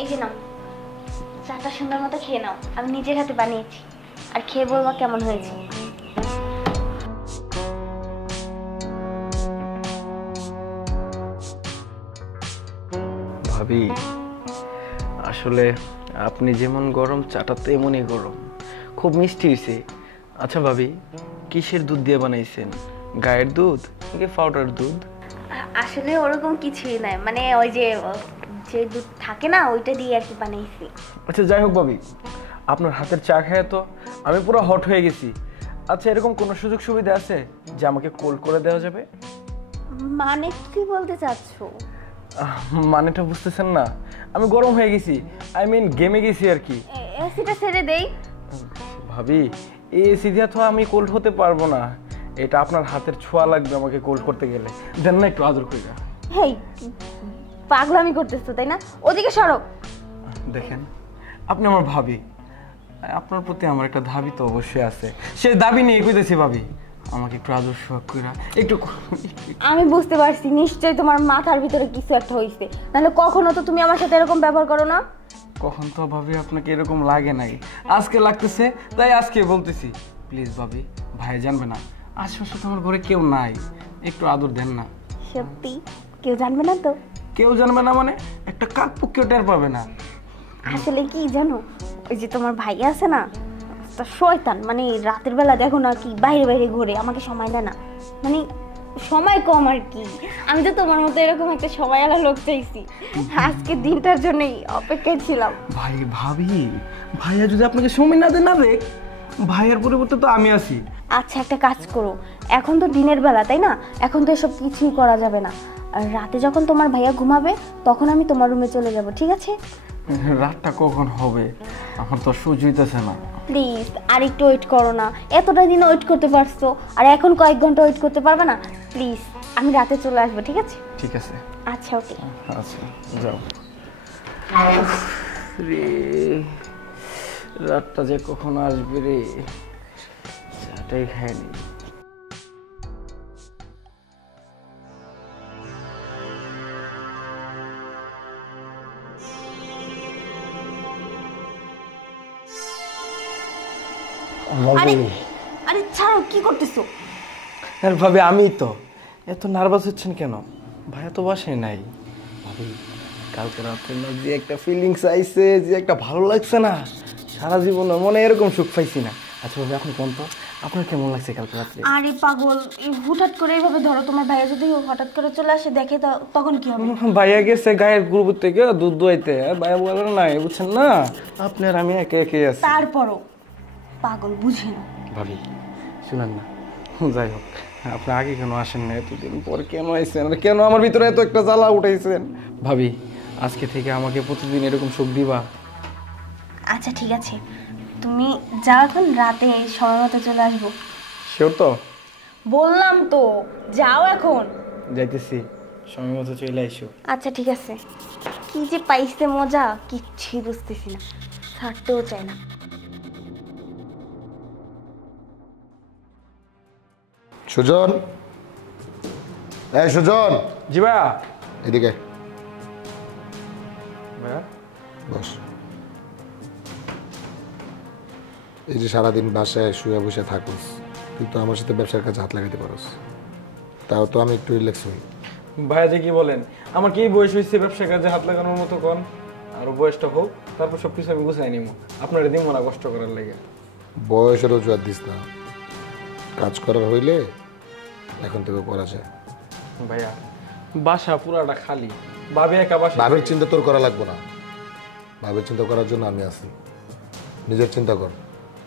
এই যে নাও, চাটা সুন্দর মতো খেয়ে নাও, আমি নিজের হাতে বানিয়েছি। আর খেয়ে বলবা কেমন হয়েছে। ভাবি, আসলে আপনি যেমন গরম, চাটা তেমনই গরম, খুব মিষ্টি হয়েছে। আচ্ছা ভাবি, কিসের দুধ দিয়ে বানাইছেন? গায়ের দুধ নাকি পাউডার দুধ? আসলে ওরকম কিছুই নাই, মানে ওই যে যে দুধ থাকে না, ওইটা দিয়ে আর কি বানাইছি। আচ্ছা যাই হোক ভাবি, আপনার হাতের চা খেয়ে তো আমি পুরো হট হয়ে গেছি। আচ্ছা, এরকম কোনো সুযোগ সুবিধা আছে যে আমাকে কোল্ড করে দেওয়া যাবে? মানে কি বলতে চাচ্ছো? মানেটা বুঝতেছেন না? আমি গরম হয়ে গেছি, আই মিন গেমে গেছি আর কি। এসিটা ছেড়ে দেই। ভাবি, এই এসি দিয়ে তো আমি কোল্ড হতে পারবো না। এটা আপনার হাতের ছোঁয়া লাগবে আমাকে কোল্ড করতে গেলে। দেন না একটু আদর করে। হেই, পাগলামি করতেছো তাই না? ওদিকে সরো। দেখেন, আপনি আমার ভাবি, আপনার প্রতি আমার একটা দাবি তো অবশ্যই আছে। সেই দাবি নিয়ে কইতেছি ভাবি, আমাকে একটু আদর সোহাগ কইরা একটু। আমি বুঝতে পারছি নিশ্চয়ই তোমার মাথার ভিতরে কিছু একটা হইছে, নাহলে কখনো তো তুমি আমার সাথে এরকম ব্যবহার করো না। কখন তো ভাবি আপনাকে এরকম লাগে নাই, আজকে লাগতেছে তাই আজকে বলতেছি। প্লিজ ভাবি, ভাই জানবে না, আশেপাশে তো আমার ঘরে কেউ নাই, একটু আদর দেন না। সত্যি কেউ জানবে না তো? কেউ জানবে না মানে একটা কাক পক্ষেও টের পাবে না। আসলে কি জানো, ওই যে তোমার ভাই আছে না, তা শয়তান, মানে রাতের বেলা দেখো না কি বাইরে বাইরে ঘুরে, আমাকে সময় দেয় না, মানে সময় কম আর কি। আমি তো তোমার মতো এরকম একটা সময়ওয়ালা লোক চাইছি, আজকে দিনটার জন্যই অপেক্ষায় ছিলাম। ভাই ভাবি, ভাইয়া যদি আপনাকে সময় না দেয় না দেখ, ভাইয়ের পরিবর্তে তো আমি আছি। আচ্ছা একটা কাজ করো, এখন তো দিনের বেলা তাই না, এখন তো এসব কিছুই করা যাবে না। আর রাতে যখন তোমার ভাইয়া ঘুমাবে তখন আমি তোমার রুমে চলে যাব, ঠিক আছে? রাতটা কখন হবে আমার তো সহ্য হইতেছে না। প্লিজ আর একটু ওয়েট করো না, এতটা দিন ওয়েট করতে পারছো, আর এখন কয়েক ঘন্টা ওয়েট করতে পারবে না? প্লিজ আমি রাতে চলে আসবো, ঠিক আছে? ঠিক আছে। আচ্ছা ওকে। আচ্ছা যাও। রে, রাতটা যে কখন আসবে রে, চাটাই খায়নি। আরে আরে ছাড়ো, কি করতেছো? আরে ভাবি, আমি তো এত নার্ভাস হচ্ছেন কেন? ভাইয়া তো বাসায় নাই। ভাবি, কালকে রাতে না যে একটা ফিলিংস আইছে, যে একটা ভালো লাগছে না, সারা জীবনে মনে এরকম সুখ পাইছি না। আচ্ছা ভাবি, আপনি কোন তো আপনার কেমন লাগছে কালকে রাত্রে? আরে পাগল, এই হুটহাট করে এইভাবে ধরো, তোমার ভাইয়া যদি হঠাৎ করে চলে আসে দেখে তখন কি হবে? ভাইয়া গেছে গায়ের গ্রুপ থেকে দুধ দোয়াইতে, ভাইয়া বলেন নাই, বুঝছেন না? আপনার আমি একে একে আছি। তারপরও পাগল বুঝি না। ভাবি শুনেন না, যাই হোক, আপনি আগে কেন আসেন না? এতদিন পর কেন আইছেন? আর কেন আমার ভিতরে এত একটা জ্বালা উঠাইছেন? ভাবি, আজকে থেকে আমাকে প্রতিদিন এরকম সুখ দিবা? আচ্ছা ঠিক আছে, তুমি যাও, এখন রাতে সময় মতো চলে আসবো। শিওর তো? বললাম তো, যাও এখন। যাইতেছি, সময় মতো চলে আইসো। আচ্ছা ঠিক আছে। কি যে পাইছে মজা, কিচ্ছুই বুঝতেছি না, ছাড়তেও চাই না। সুজন, এই সুজন, জি ভাইয়া। এদিকে ভাইয়া, বস। এই যে সারাদিন বাসায় শুয়ে বসে থাকুস, তুই তো আমার সাথে ব্যবসার কাছে হাত লাগাতে পারস, তাও তো আমি একটু রিল্যাক্স হই। ভাইয়া যে কি বলেন, আমার কি বয়স হয়েছে ব্যবসার কাজে হাত লাগানোর মতো? কোন আর বয়সটা হোক, তারপর সবকিছু আমি গুছাই নিব। আপনার দিন মনে কষ্ট করার লাগে। বয়সের অজুহাত দিস না, কাজ করার হইলে এখন থেকে করা যায়। ভাইয়া, বাসা পুরাটা খালি, ভাবে একা বাসা। ভাবের চিন্তা তোর করা লাগবে না, ভাবের চিন্তা করার জন্য আমি আছি। নিজের চিন্তা কর,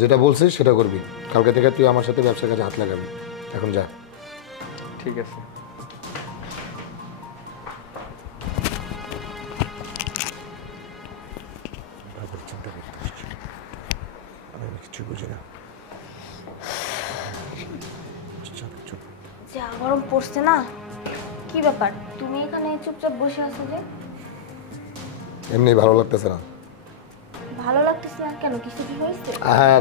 যেটা বলছিস সেটা করবি। কালকে থেকে তুই আমার সাথে ব্যবসার কাজে হাত লাগাবি। এখন যা। ঠিক আছে। ভাবের চিন্তা করতে আসছি, আমি কিছু বুঝি না। যা গরম পড়ছে না, কি ব্যাপার তুমি এখানে চুপচাপ বসে আছো যে? এমনি ভালো লাগতেছে না। ভালো লাগতেছে না কেন, কিছু কি হয়েছে? হ্যাঁ,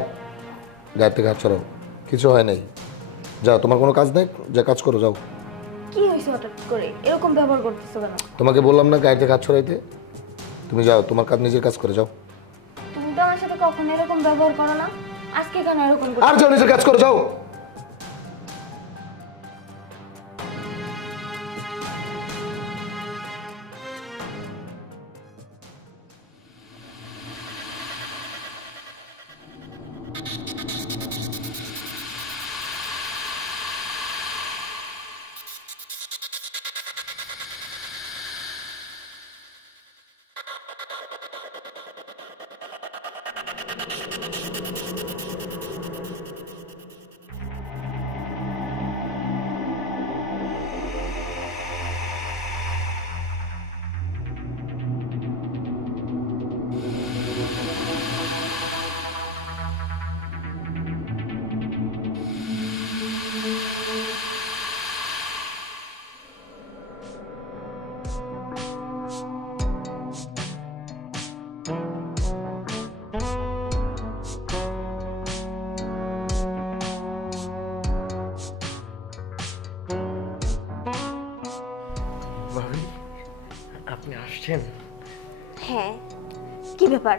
গায়ে থেকে হাত ছড়াও, কিছু হয় নাই। যাও, তোমার কোনো কাজ নেই, যা কাজ করো, যাও। কি হয়েছে হঠাৎ করে এরকম ব্যবহার করতেছো কেন? তোমাকে বললাম না গাড়িতে কাজ ছড়াইতে? তুমি যাও, তোমার কাজ নিজের কাজ করে যাও। তুমি তো আমার সাথে কখনো এরকম ব্যবহার করো না, আজকে কেন এরকম করছো? আর যাও, নিজের কাজ করে যাও। ভাবি আপনি আসছেন? হ্যাঁ, কি ব্যাপার?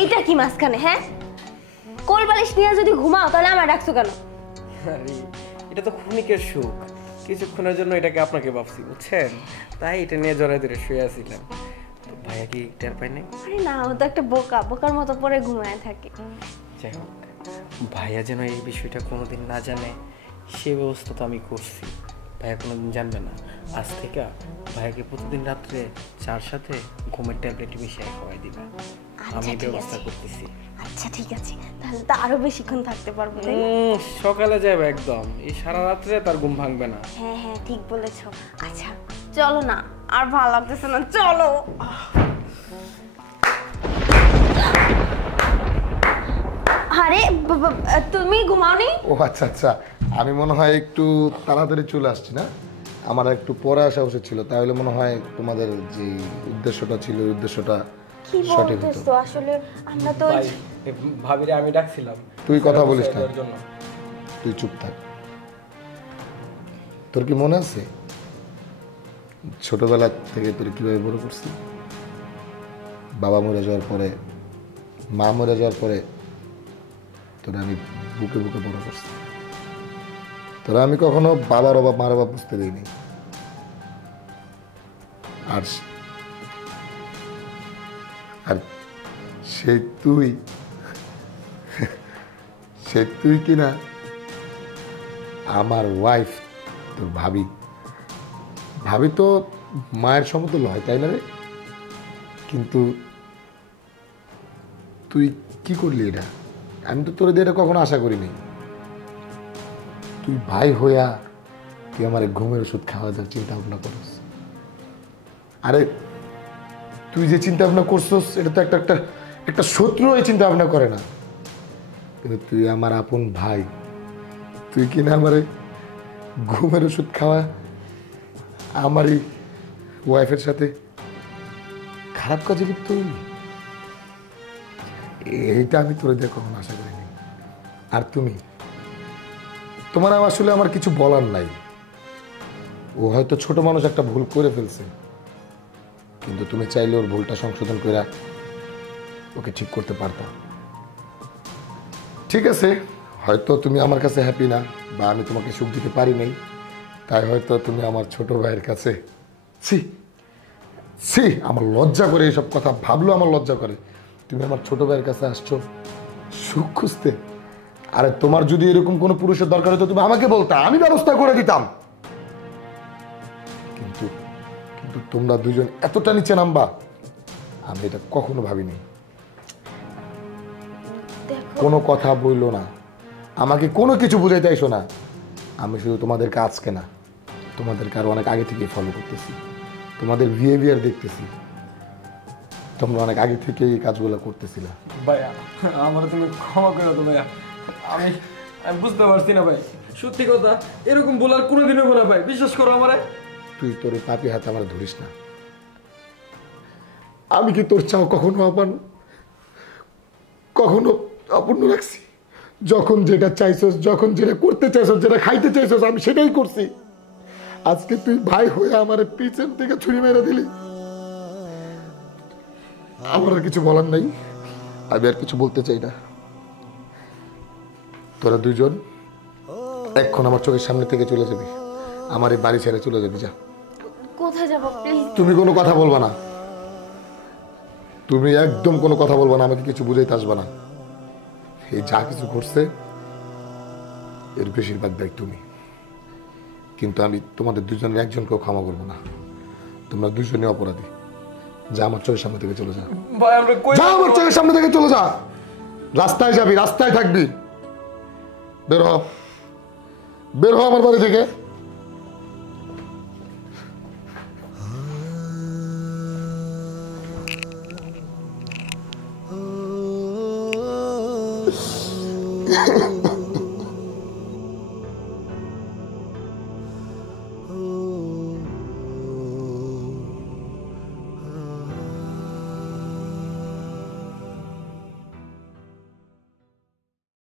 এইটা কি মাঝখানে? হ্যাঁ, কোল বালিশ নিয়ে যদি ঘুমাও তাহলে আমার ডাকছো কেন? আরে এটা তো ক্ষণিকের সুখ, কিছুক্ষণের জন্য এটাকে আপনাকে ভাবছি বুঝছেন, তাই এটা নিয়ে জড়াই ধরে শুয়ে আছিলাম। তো ভাইয়া কি টের পাই নাই? আরে না, ও তো একটা বোকা, বোকার মতো পরে ঘুমায় থাকে। যাই হোক, ভাইয়া যেন এই বিষয়টা কোনোদিন না জানে সে ব্যবস্থা তো আমি করছি। ভাইয়া কোনোদিন জানবে না। আজ থেকে ভাইয়াকে প্রতিদিন রাত্রে চার সাথে ঘুমের ট্যাবলেট মিশিয়ে খাওয়াই দিবা। আমি ঠিক ব্যবস্থা আছে। করতেছি। আচ্ছা ঠিক আছে, তাহলে তো আরো বেশিক্ষণ থাকতে পারবো তাই না? সকালে যাবে একদম, এই সারা রাত্রে তার ঘুম ভাঙবে না। হ্যাঁ হ্যাঁ ঠিক বলেছো। আচ্ছা চলো না, আর ভালো লাগতেছে না, চলো। আরে তুমি ঘুমাওনি? ও আচ্ছা আচ্ছা, আমি মনে হয় একটু তাড়াতাড়ি চলে আসছি না, আমার একটু পরে আসা উচিত ছিল, তাহলে মনে হয় তোমাদের যে উদ্দেশ্যটা ছিল ওই উদ্দেশ্যটা কি সঠিক হতো। বলতেছো? আসলে আমরা তো ভাই ভাবিরে আমি ডাকছিলাম। তুই কথা বলিস না, দেওয়ার জন্য। তুই চুপ থাক। তোর কি মনে আছে ছোটবেলা থেকে তোর কিভাবে বড় করছি? বাবা মরে যাওয়ার পরে, মা মরে যাওয়ার পরে তোরা আমি বুকে বুকে বড় করছি। তোরা আমি কখনো বাবার অভাব মার অভাব বুঝতে দিইনি। আর আর সে তুই সে তুই কিনা আমার ওয়াইফ, তোর ভাবি। ভাবি তো মায়ের সমতুল্য হয় তাই না রে? কিন্তু তুই কি করলি এটা? আমি তো তোর দিয়ে এটা কখনো আশা করিনি। তুই ভাই হইয়া তুই আমার ঘুমের ওষুধ খাওয়া যাওয়ার চিন্তা ভাবনা করিস। আরে তুই যে চিন্তা ভাবনা করছিস এটা তো একটা একটা একটা শত্রু এই চিন্তা ভাবনা করে না। কিন্তু তুই আমার আপন ভাই, তুই কিনা আমার ঘুমের ওষুধ খাওয়া আমারই ওয়াইফের সাথে খারাপ কাজে লিপ্ত হইলি। এইটা আমি তোর দিয়ে কখনো আশা করিনি। আর তুমি, তোমার আসলে আমার কিছু বলার নাই। ও হয়তো ছোট মানুষ, একটা ভুল করে ফেলছে, কিন্তু তুমি চাইলে ওর ভুলটা সংশোধন করে ওকে ঠিক করতে পারতা। ঠিক আছে, হয়তো তুমি আমার কাছে হ্যাপি না, বা আমি তোমাকে সুখ দিতে পারি নাই, তাই হয়তো তুমি আমার ছোট ভাইয়ের কাছে ছি ছি, আমার লজ্জা করে, এইসব কথা ভাবলেও আমার লজ্জা করে। তুমি আমার ছোট ভাইয়ের কাছে আসছো সুখ খুঁজতে। আরে তোমার যদি এরকম কোনো পুরুষের দরকার হতো তুমি আমাকে বলতা, আমি ব্যবস্থা করে দিতাম। কিন্তু কিন্তু তোমরা দুজন এতটা নিচে নামবা আমি এটা কখনো ভাবিনি। কোনো কথা বললো না, আমাকে কোনো কিছু বুঝাইতে আইসো না। আমি শুধু তোমাদেরকে আজকে না, তোমাদেরকে আরো অনেক আগে থেকেই ফলো করতেছি, তোমাদের বিহেভিয়ার দেখতেছি। তোমরা অনেক আগে থেকে এই কাজগুলো করতেছিলা। ভাইয়া আমার তুমি ক্ষমা করে দাও ভাইয়া, আমি আমি বুঝতে পারছি না ভাই, সত্যি কথা এরকম বলার কোনোদিনও বলা ভাই, বিশ্বাস করো আমারে। তুই তোর এই পাপি হাতে আমার ধরিস না। আমি কি তোর চাও কখনো অপূর্ণ রাখছি? যখন যেটা চাইছস, যখন যেটা করতে চাইছস, যেটা খাইতে চাইছস, আমি সেটাই করছি। আজকে তুই ভাই হয়ে আমার পিছন থেকে ছুরি মেরে দিলি। আমার আর কিছু বলার নাই, আমি আর কিছু বলতে চাই না। তোরা দুইজন এখন আমার চোখের সামনে থেকে চলে যাবি, আমার এই বাড়ি ছেড়ে চলে যাবি। যা। কোথায় যাবো প্লিজ? তুমি কোনো কথা বলবা না, তুমি একদম কোনো কথা বলবা না, আমাকে কিছু বুঝাইতে আসবা না। এই যা কিছু ঘটছে এর বেশিরভাগ দায়িত্ব তুমি, কিন্তু আমি তোমাদের দুজনের একজনকেও ক্ষমা করবো না। তোমরা দুজনই অপরাধী। যা আমার চোখের সামনে থেকে চলে যা। ভাই আমরা কই যা আমার চোখের সামনে থেকে চলে যা। রাস্তায় যাবি, রাস্তায় থাকবি। বের হ, বের হ আমার বাড়ি থেকে।